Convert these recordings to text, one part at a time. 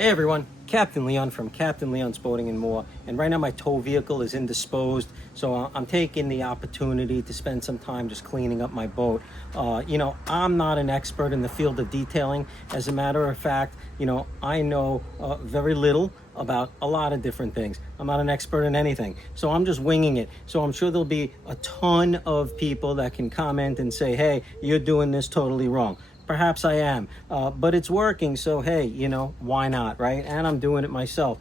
Hey everyone, Captain Leon from Captain Leon's Boating and More, and right now my tow vehicle is indisposed, so I'm taking the opportunity to spend some time just cleaning up my boat. I'm not an expert in the field of detailing. As a matter of fact, I know very little about a lot of different things. I'm not an expert in anything, so I'm just winging it. So I'm sure there'll be a ton of people that can comment and say, hey, you're doing this totally wrong. Perhaps I am, but it's working, so hey, why not, right? And I'm doing it myself.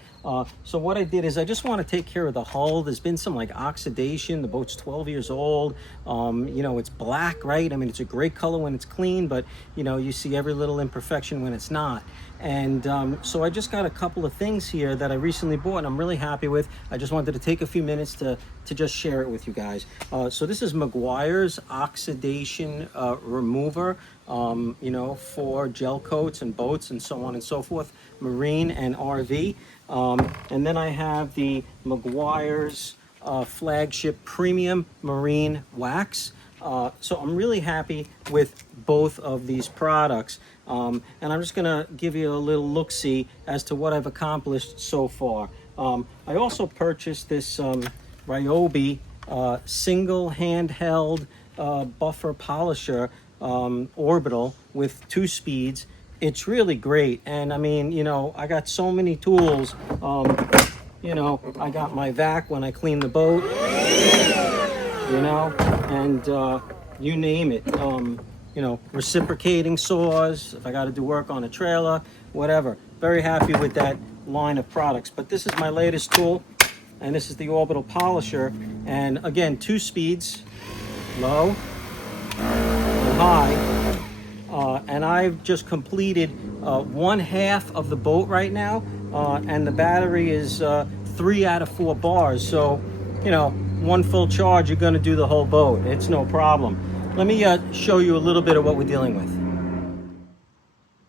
So what I did is I just want to take care of the hull. There's been some like oxidation. The boat's 12 years old. It's black, right? I mean, it's a great color when it's clean, but you see every little imperfection when it's not. And so I just got a couple of things here that I recently bought and I'm really happy with. I just wanted to take a few minutes to just share it with you guys. So this is Meguiar's oxidation remover, for gel coats and boats and so on and so forth, marine and RV. And then I have the Meguiar's flagship premium marine wax. So I'm really happy with both of these products. And I'm just gonna give you a little look-see as to what I've accomplished so far. I also purchased this Ryobi single handheld buffer polisher orbital with 2 speeds. It's really great, and I mean, I got so many tools. I got my vac when I clean the boat, and you name it. Reciprocating saws, if I got to do work on a trailer, whatever. Very happy with that line of products. But this is my latest tool, and this is the orbital polisher. And again, 2 speeds, low and high. And I've just completed 1/2 of the boat right now, and the battery is 3 out of 4 bars. So, one full charge, you're going to do the whole boat. It's no problem. Let me show you a little bit of what we're dealing with.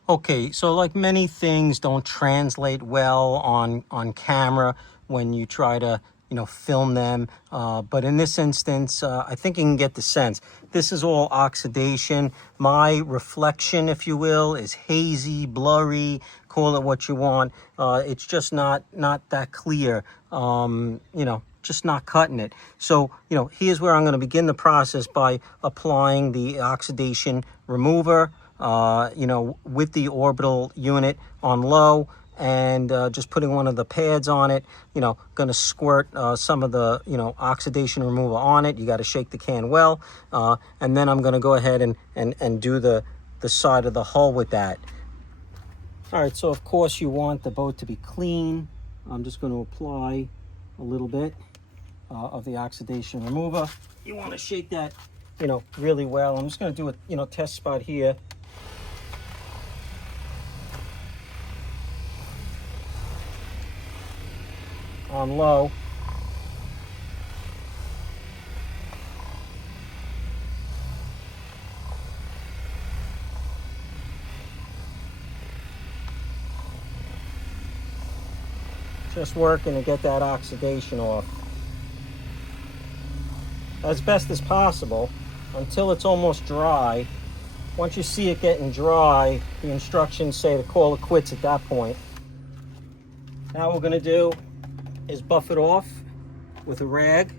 Okay, so like many things don't translate well on camera when you try to film them, but in this instance I think you can get the sense. This is all oxidation. My reflection, if you will, is hazy, blurry, call it what you want. It's just not that clear, just not cutting it. So here's where I'm going to begin the process by applying the oxidation remover with the orbital unit on low, and just putting one of the pads on it, going to squirt some of the, oxidation remover on it. You got to shake the can well. And then I'm going to go ahead and do the side of the hull with that. All right, so of course you want the boat to be clean. I'm just going to apply a little bit of the oxidation remover. You want to shake that, really well. I'm just going to do a, test spot here. On low. Just working to get that oxidation off as best as possible until it's almost dry. Once you see it getting dry, the instructions say to call it quits at that point. Now what we're going to do is buff it off with a rag.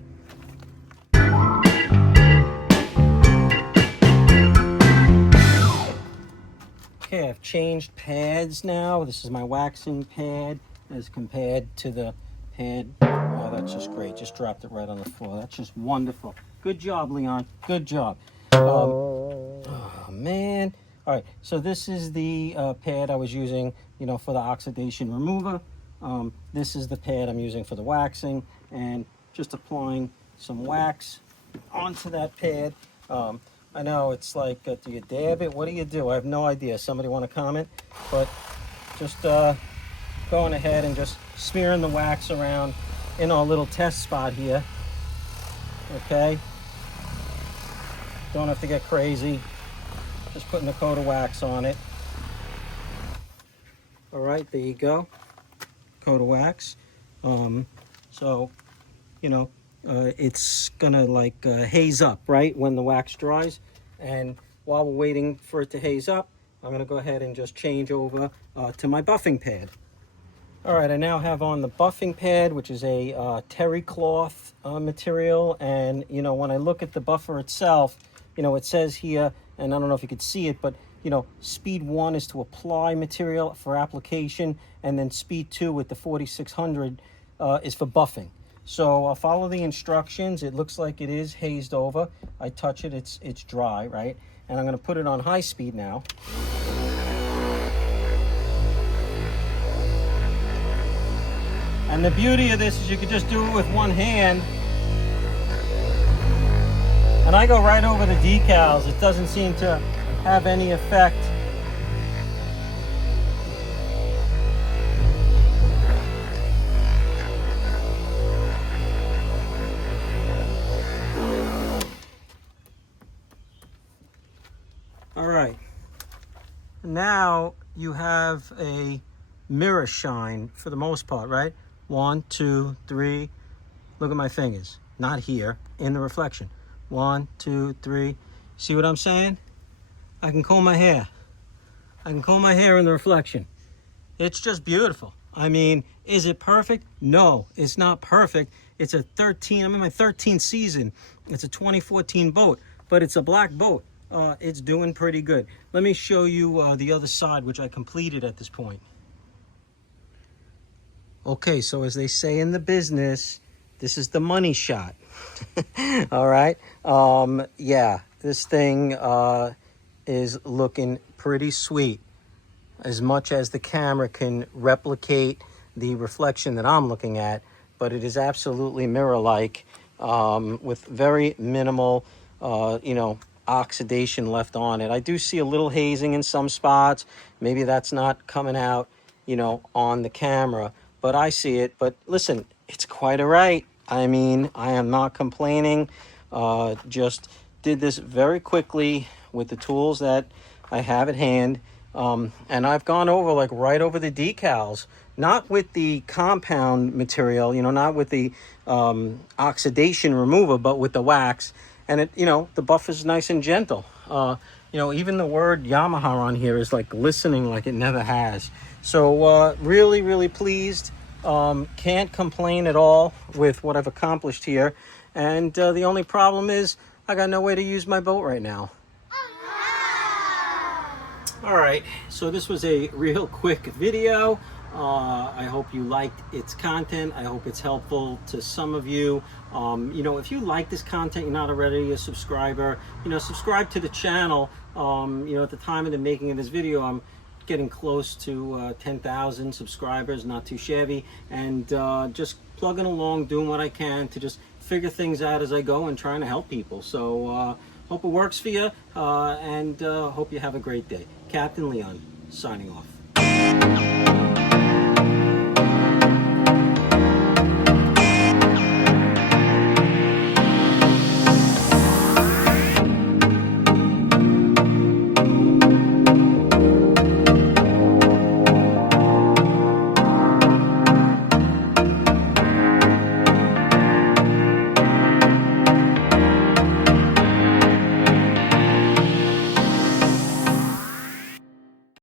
Okay, I've changed pads now. This is my waxing pad as compared to the pad. Oh, that's just great. Just dropped it right on the floor. That's just wonderful. Good job, Leon. Good job. Oh, man. All right, so this is the pad I was using, for the oxidation remover. This is the pad I'm using for the waxing, and just applying some wax onto that pad. I know it's like, do you dab it? What do you do? I have no idea. Somebody want to comment? But just going ahead and just smearing the wax around in our little test spot here. Okay? Don't have to get crazy. Just putting a coat of wax on it. All right, there you go. Coat of wax. It's gonna like haze up right when the wax dries, and while we're waiting for it to haze up, I'm gonna go ahead and just change over to my buffing pad. All right, I now have on the buffing pad, which is a terry cloth material. And, you know, when I look at the buffer itself, you know, it says here, and I don't know if you could see it, but, you know, speed 1 is to apply material for application, and then speed 2 with the 4600 is for buffing. So I'll follow the instructions. It looks like it is hazed over. I touch it, it's dry, right? And I'm going to put it on high speed now. And the beauty of this is you can just do it with one hand. And I go right over the decals. It doesn't seem to have any effect. All right. Now you have a mirror shine for the most part, right? 1, 2, 3. Look at my fingers. Not here, in the reflection. 1, 2, 3. See what I'm saying? I can comb my hair. I can comb my hair in the reflection. It's just beautiful. I mean, is it perfect? No, it's not perfect. It's a 13, I'm in my 13th season. It's a 2014 boat, but it's a black boat. It's doing pretty good. Let me show you the other side, which I completed at this point. Okay, so as they say in the business, this is the money shot. All right. Yeah, this thing is looking pretty sweet. As much as the camera can replicate the reflection that I'm looking at, but it is absolutely mirror-like, with very minimal, you know, oxidation left on it. I do see a little hazing in some spots. Maybe that's not coming out, you know, on the camera, but I see it. But listen, it's quite all right. I mean, I am not complaining. Just did this very quickly with the tools that I have at hand. And I've gone over, like, right over the decals, not with the compound material, you know, not with the oxidation remover, but with the wax. And it, you know, the buff is nice and gentle. You know, even the word Yamaha on here is like glistening like it never has. So really, really pleased. Can't complain at all with what I've accomplished here. And the only problem is I got no way to use my boat right now. All right, so this was a real quick video. I hope you liked its content. I hope it's helpful to some of you. You know, if you like this content, you're not already a subscriber, you know, subscribe to the channel. You know, at the time of the making of this video, I'm getting close to 10,000 subscribers, not too shabby, and just plugging along, doing what I can to just figure things out as I go and trying to help people. So hope it works for you, and hope you have a great day. Captain Leon, signing off.